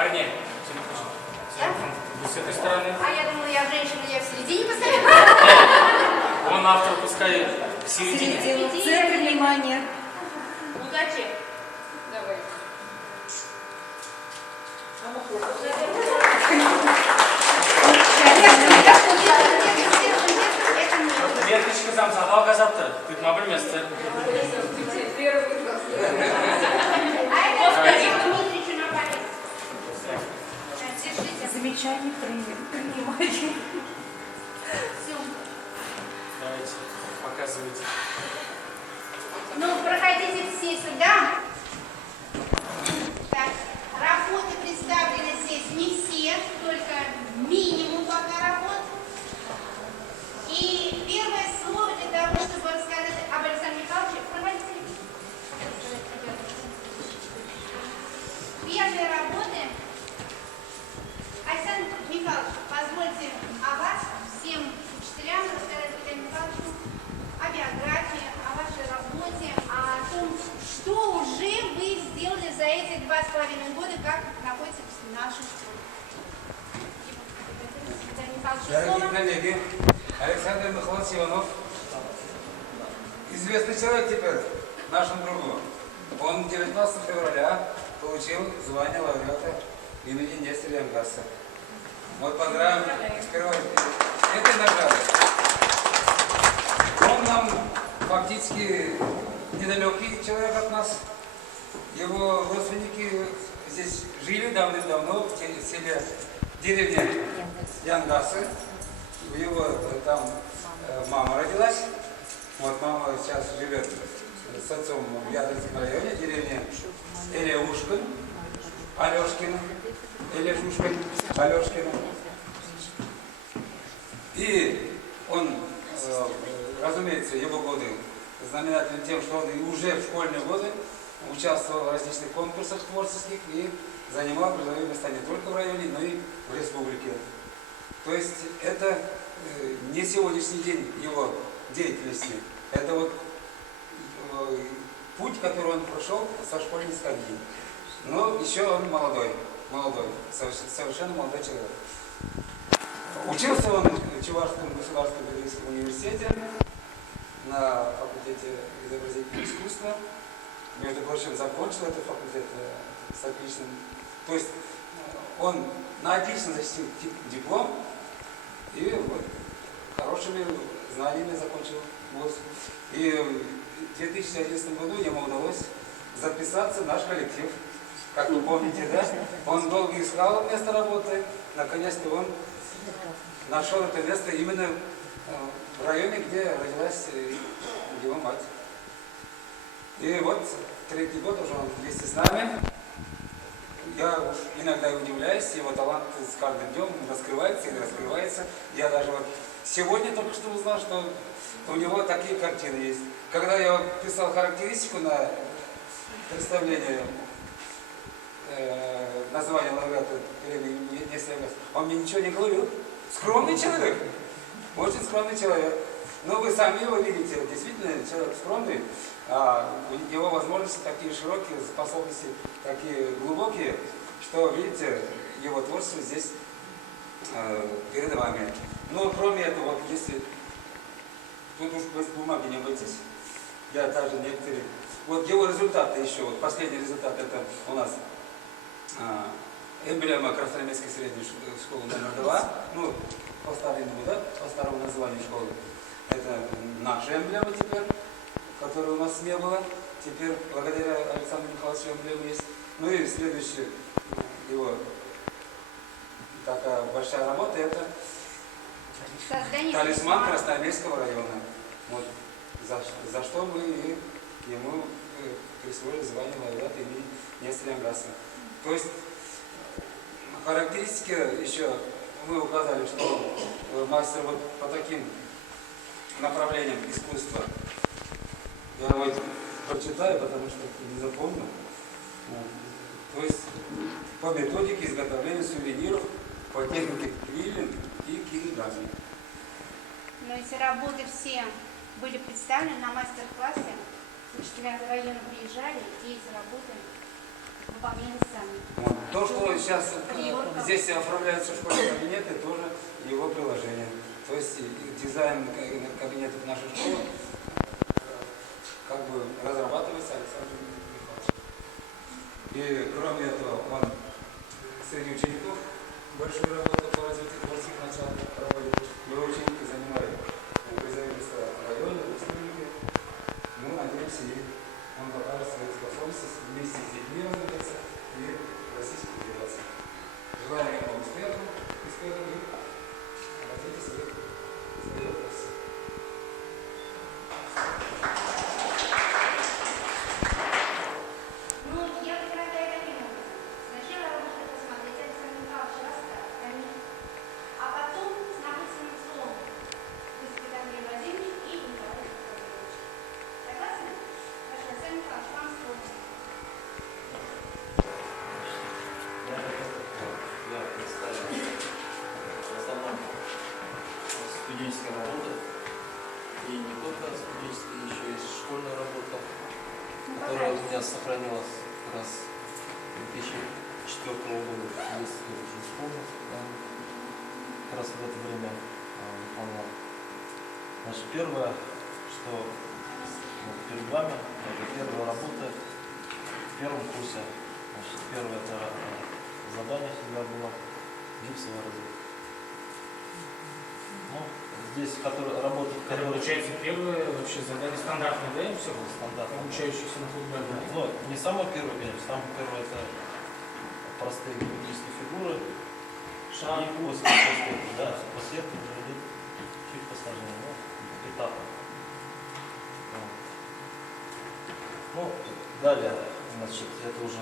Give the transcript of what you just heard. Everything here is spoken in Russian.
Парни, с этой стороны. А я думала, я женщина, я в середине постоянно. Он автор, пускай в середине. В центре внимания. Удачи. Давай. Веточка там садал газаптыр. Тут мабыл место. Замечание принимайте. Давайте, показывайте. Ну, проходите все сюда. Так, работы представлены здесь не все, только минимум пока работ. И первое слово для того, чтобы рассказать об Александре Михайловиче, проводите. Первые работы. Александр Михайлович, позвольте о вас, всем учителям, рассказать Александру Михайловичу о биографии, о вашей работе, о том, что уже вы сделали за эти 2,5 года, как находитесь в нашей школе. Дорогие коллеги, Александр Михайлович Иванов, известный человек теперь, нашему другу. Он 19 февраля получил звание лауреата имени Нестора Янгаса. Вот поздравим с первой этой наградой. Он нам фактически недалекий человек от нас. Его родственники здесь жили давным-давно в селе, деревне Янгасы. У его там мама родилась. Вот мама сейчас живет с отцом в Ядринском районе, деревне Элеушкин, Алешкина, Элешушкин, Алешкина. И он, разумеется, его годы знаменательны тем, что он и уже в школьные годы участвовал в различных конкурсах творческих и занимал призовые места не только в районе, но и в республике. То есть это не сегодняшний день его деятельности, это вот путь, который он прошел со школьной скамьи. Но еще он молодой, совершенно молодой человек. Учился он в Чувашском государственном педагогическом университете на факультете изобразительного искусства. Между прочим, закончил этот факультет с отличным. То есть он на отлично защитил диплом и вот хорошими знаниями закончил вуз. И в 2011 году ему удалось записаться в наш коллектив. Как вы помните, да? Он долго искал место работы. Наконец-то он нашел это место именно в районе, где родилась его мать. И вот третий год уже он вместе с нами. Я уж иногда удивляюсь, его талант с каждым днем раскрывается и раскрывается. Я даже вот сегодня только что узнал, что у него такие картины есть. Когда я писал характеристику на представление названия лауреата премии Нестора Янгаса, он мне ничего не говорил. Скромный человек, очень скромный человек. Но вы сами его видите, действительно человек скромный, а его возможности такие широкие, способности такие глубокие, что, видите, его творчество здесь перед вами. Но кроме этого, вот если тут уж без бумаги не обойтись, я также некоторые. Вот его результаты еще, вот последний результат, это у нас эмблема Красноармейской средней школы номер 2, ну, по старому, да, по старому названию школы. Это наша эмблема теперь, которой у нас не было. Теперь, благодаря Александру Михайловичу, эмблема есть. Ну и следующая его такая большая работа, это талисман Красноармейского района. Вот, за что мы ему присвоили звание лауреата имени Нестора Янгаса. То есть характеристики еще мы указали, что мастер вот по таким направлениям искусства. Я вот прочитаю, потому что не запомнил. То есть по методике изготовления сувениров по технике квиллинг и киригами. Но эти работы все были представлены на мастер-классе. Учителя района приезжали, и эти работы выполняли сами. Вот. То, что сейчас здесь оформляются школьные кабинеты, тоже его приложение. То есть дизайн кабинетов нашей школы как бы разрабатывается Александром Михайловичем. И кроме этого, он среди учеников большую работу по развитию творческих начал проводит. Его ученики занимают призовые места в районе, в республике. Мы надеемся, и он покажет свои способности вместе с детьми развиваться и в Российской Федерации. Желаем ему успехов и обратите свои вопросы. Ну, я предлагаю таким образом. Сначала вы можете посмотреть Александр Михайлович рассказ про них, а потом с написанным словом выступит Андрей Владимирович и Николай Петрович. Согласны? Хорошо, Александр Михайлович, вам слово. Я представил в основном студенческая работа, и не только студенческая, еще и школьная работа, которая у меня сохранилась как раз 2004 года, 10 лет уже исполнилось, как раз в это время выполнял. Значит, первое, что вот перед вами, это первая работа в первом курсе. Значит, первое это задание всегда было гипсовая разведка. Ну, здесь работа, Это которая получается первое вообще задание стандартное, да, им все? стандартная. Обучающихся на футболе. Ну, не самое первое, конечно, самое первое это простые геометрические фигуры. Шаг. И после этого, да, после этого уже идет чуть посложнее, ну, этапы. Вот. Ну, далее, значит, это уже